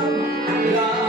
love.